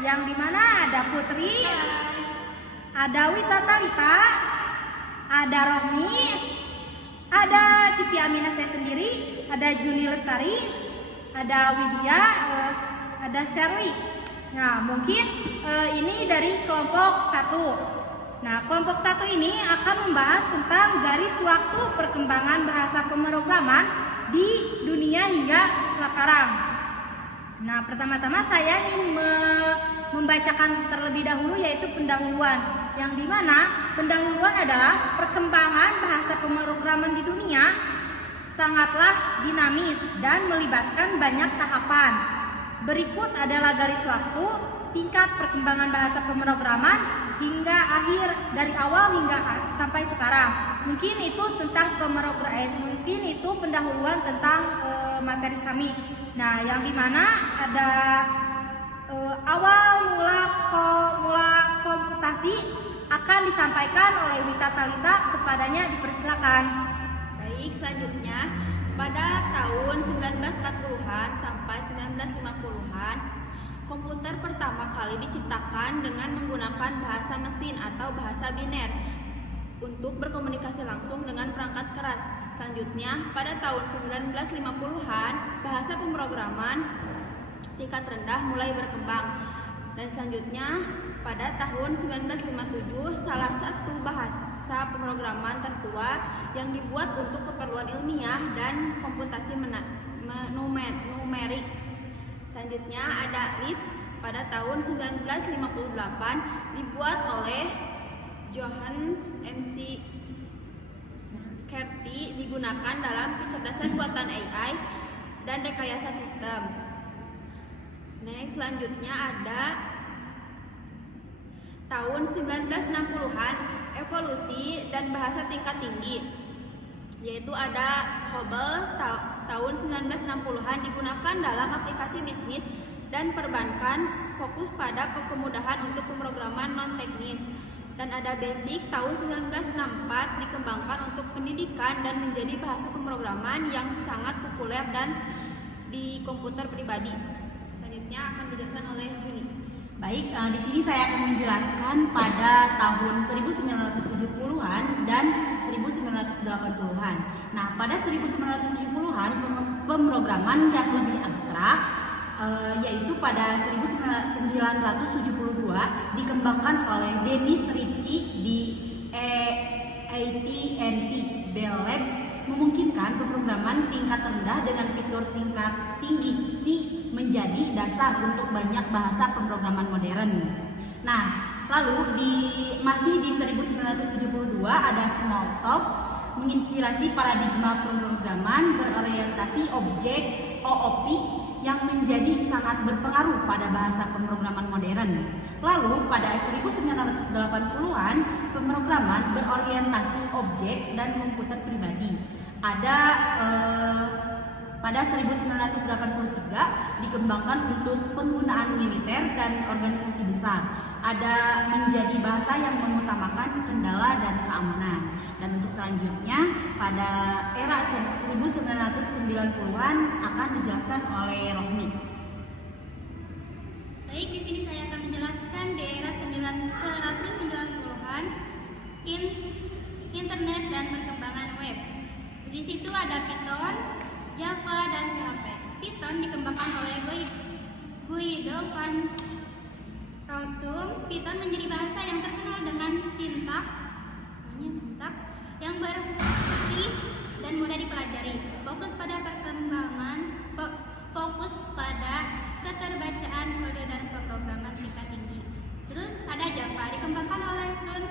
yang dimana ada Putri, ada Wita Talita, ada Rohmi, ada Siti Aminah saya sendiri, ada Juni Lestari, ada Widya, ada Sherly. Nah, mungkin ini dari kelompok 1. Nah, kelompok 1 ini akan membahas tentang garis waktu perkembangan bahasa pemrograman di dunia hingga sekarang. Nah, pertama-tama saya ingin membacakan terlebih dahulu yaitu pendahuluan, yang dimana pendahuluan adalah perkembangan bahasa pemrograman di dunia sangatlah dinamis dan melibatkan banyak tahapan. Berikut adalah garis waktu singkat perkembangan bahasa pemrograman hingga akhir, dari awal hingga sampai sekarang. Mungkin itu tentang mungkin itu pendahuluan tentang materi kami. Nah, yang dimana ada awal mula komputasi akan disampaikan oleh Wita Talita, kepadanya dipersilakan. Baik, selanjutnya pada tahun 1940-an sampai 1950-an, komputer pertama kali diciptakan dengan menggunakan bahasa mesin atau bahasa biner untuk berkomunikasi langsung dengan perangkat keras. Selanjutnya, pada tahun 1950-an, bahasa pemrograman tingkat rendah mulai berkembang. Dan selanjutnya, pada tahun 1957, salah satu bahasa pemrograman tertua yang dibuat untuk keperluan ilmiah dan komputasi numerik. Selanjutnya ada Lisp pada tahun 1958 dibuat oleh Johann McCarthy, digunakan dalam kecerdasan buatan AI dan rekayasa sistem. Next, selanjutnya ada tahun 1960-an, evolusi dan bahasa tingkat tinggi, yaitu ada COBOL tahun 1960-an digunakan dalam aplikasi bisnis dan perbankan, fokus pada kemudahan untuk pemrograman non-teknis. Dan ada BASIC tahun 1964 dikembangkan untuk pendidikan dan menjadi bahasa pemrograman yang sangat populer dan di komputer pribadi. Selanjutnya akan dijelaskan oleh Juni. Baik, di sini saya akan menjelaskan pada tahun 1970-an dan 1980-an. Nah, pada 1970-an pemrograman yang lebih abstrak, yaitu pada 1972 dikembangkan oleh Dennis Ritchie di AT&T Bell Labs, memungkinkan pemrograman tingkat rendah dengan fitur tingkat tinggi C menjadi dasar untuk banyak bahasa pemrograman modern. Nah, lalu masih di 1972 ada Smalltalk, menginspirasi paradigma pemrograman berorientasi objek OOP yang menjadi sangat berpengaruh pada bahasa pemrograman modern. Lalu pada 1980-an pemrograman berorientasi objek dan komputer pribadi. Ada pada 1983 dikembangkan untuk penggunaan militer dan organisasi besar. Ada menjadi bahasa yang mengutamakan kendala dan keamanan. Dan untuk selanjutnya pada era 1990-an akan dijelaskan oleh Rohmi. Baik, di sini saya akan menjelaskan di era 1990-an internet dan perkembangan web. Di situ ada Python, Java, dan PHP. Python dikembangkan oleh Guido van Rossum. Python menjadi bahasa yang terkenal dengan sintaks yang bersih dan mudah dipelajari. Fokus pada keterbacaan kode dan pemrograman tingkat tinggi. Terus ada Java, dikembangkan oleh Sun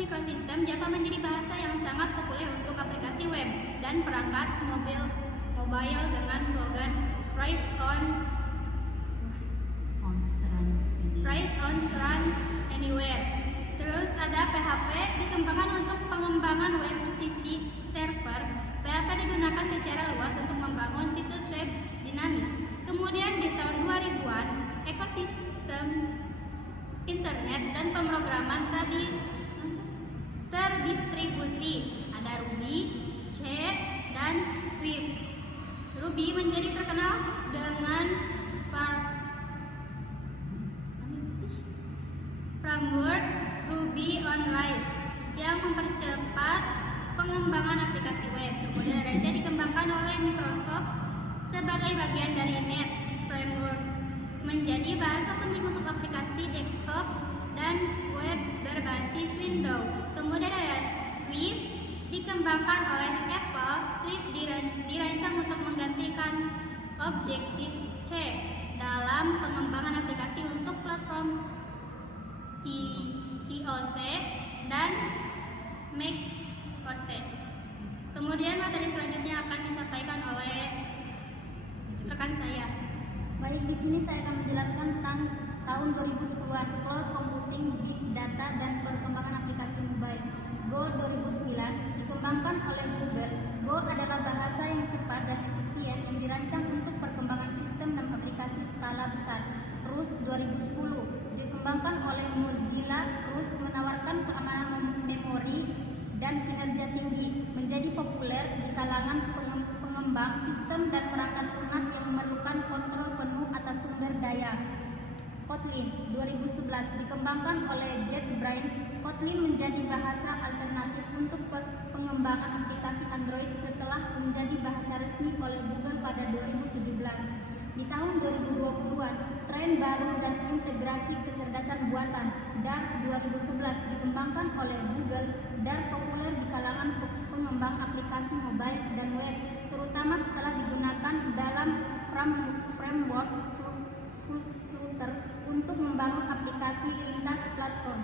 Microsystem. Java menjadi bahasa yang sangat populer untuk aplikasi web dan perangkat mobile dengan slogan Write on run anywhere. Terus ada PHP, dikembangkan untuk pengembangan web sisi server. PHP digunakan secara luas untuk membangun situs web dinamis. Kemudian di tahun 2000-an, ekosistem internet dan pemrograman terdistribusi. Ada Ruby, C, dan Swift. Ruby menjadi terkenal dengan be on rise yang mempercepat pengembangan aplikasi web. Kemudian ada C, dikembangkan oleh Microsoft sebagai bagian dari Net Framework, menjadi bahasa penting untuk aplikasi desktop dan web berbasis Windows. Kemudian ada Swift, dikembangkan oleh Apple. Swift dirancang untuk menggantikan Objective-C dalam pengembangan aplikasi untuk platform iOS dan macOS. Kemudian materi selanjutnya akan disampaikan oleh rekan saya. Baik, di sini saya akan menjelaskan tentang tahun 2010-an cloud computing, big data, dan perkembangan aplikasi mobile. Go 2009 dikembangkan oleh Google. Go adalah bahasa yang cepat dan efisien yang dirancang untuk perkembangan sistem dan aplikasi skala besar. Rust 2010 dikembangkan oleh Mozilla. Rust menawarkan keamanan memori dan kinerja tinggi, menjadi populer di kalangan pengembang sistem dan perangkat lunak yang memerlukan kontrol penuh atas sumber daya. Kotlin 2011 dikembangkan oleh JetBrains. Kotlin menjadi bahasa alternatif untuk pengembangan aplikasi Android setelah menjadi bahasa resmi oleh Google pada 2017. Di tahun 2020-an, tren baru dan integrasi kecerdasan buatan Dart 2011 dikembangkan oleh Google. Dart populer di kalangan pengembang aplikasi mobile dan web, terutama setelah digunakan dalam framework Flutter untuk membangun aplikasi lintas platform.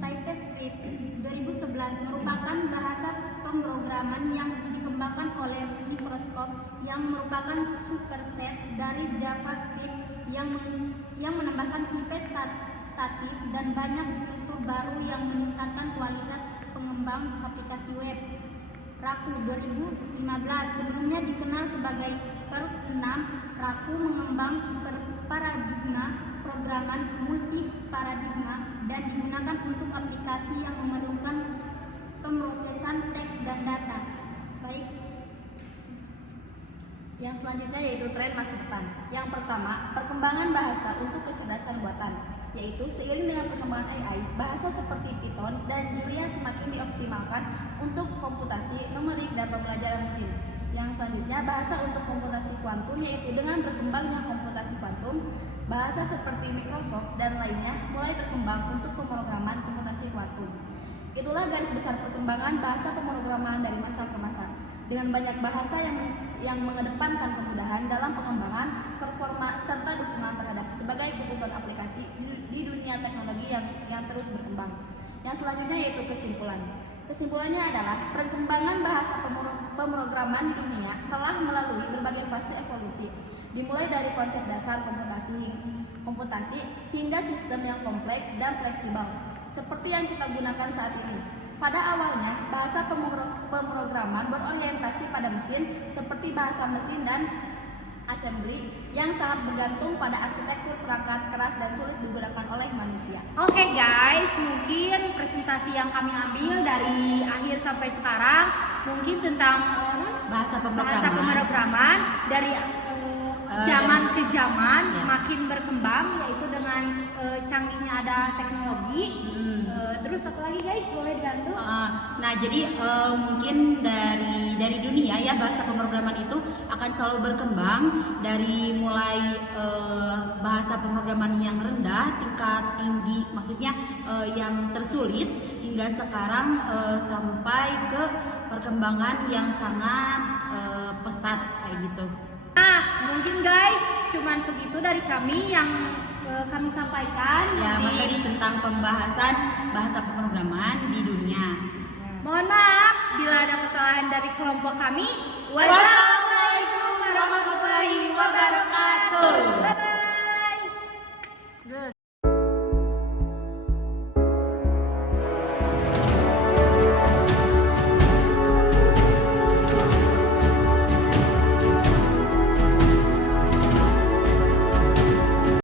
TypeScript 2011 merupakan bahasa pemrograman yang dikembangkan oleh Microsoft yang merupakan superset dari JavaScript yang menambahkan tipe statis dan banyak fitur baru yang meningkatkan kualitas pengembang aplikasi web. Raku 2015 sebelumnya dikenal sebagai Perl 6. Raku mengembang paradigma programan multi paradigma dan digunakan untuk aplikasi yang memerlukan pemrosesan teks dan data. Baik. Yang selanjutnya yaitu tren masa depan. Yang pertama, perkembangan bahasa untuk kecerdasan buatan, yaitu seiring dengan perkembangan AI, bahasa seperti Python dan Julia semakin dioptimalkan untuk komputasi, numerik, dan pembelajaran mesin. Yang selanjutnya, bahasa untuk komputasi kuantum, yaitu dengan berkembangnya komputasi kuantum, bahasa seperti Microsoft dan lainnya mulai berkembang untuk pemrograman komputasi kuantum. Itulah garis besar perkembangan bahasa pemrograman dari masa ke masa, dengan banyak bahasa yang mengedepankan kemudahan dalam pengembangan, performa, serta dukungan terhadap sebagai kebutuhan aplikasi di dunia teknologi yang terus berkembang. Yang selanjutnya yaitu kesimpulan. Kesimpulannya adalah perkembangan bahasa pemrograman di dunia telah melalui berbagai fase evolusi, dimulai dari konsep dasar komputasi hingga sistem yang kompleks dan fleksibel, seperti yang kita gunakan saat ini. Pada awalnya, bahasa pemrograman berorientasi pada mesin, seperti bahasa mesin dan assembly yang sangat bergantung pada arsitektur perangkat keras dan sulit digunakan oleh manusia. Oke guys, mungkin presentasi yang kami ambil dari akhir sampai sekarang mungkin tentang Bahasa pemrograman dari zaman ke zaman ya. makin berkembang, yaitu dengan canggihnya ada teknologi. Terus satu lagi guys, boleh dibantu? Nah, jadi mungkin dari dunia ya, bahasa pemrograman itu akan selalu berkembang dari mulai bahasa pemrograman yang rendah, tingkat tinggi, maksudnya yang tersulit, hingga sekarang sampai ke perkembangan yang sangat pesat kayak gitu. Nah, mungkin guys, cuman segitu dari kami yang kami sampaikan Ya, materi tentang pembahasan bahasa pemrograman di dunia. Mohon maaf bila ada kesalahan dari kelompok kami. Wassalamualaikum warahmatullahi wabarakatuh.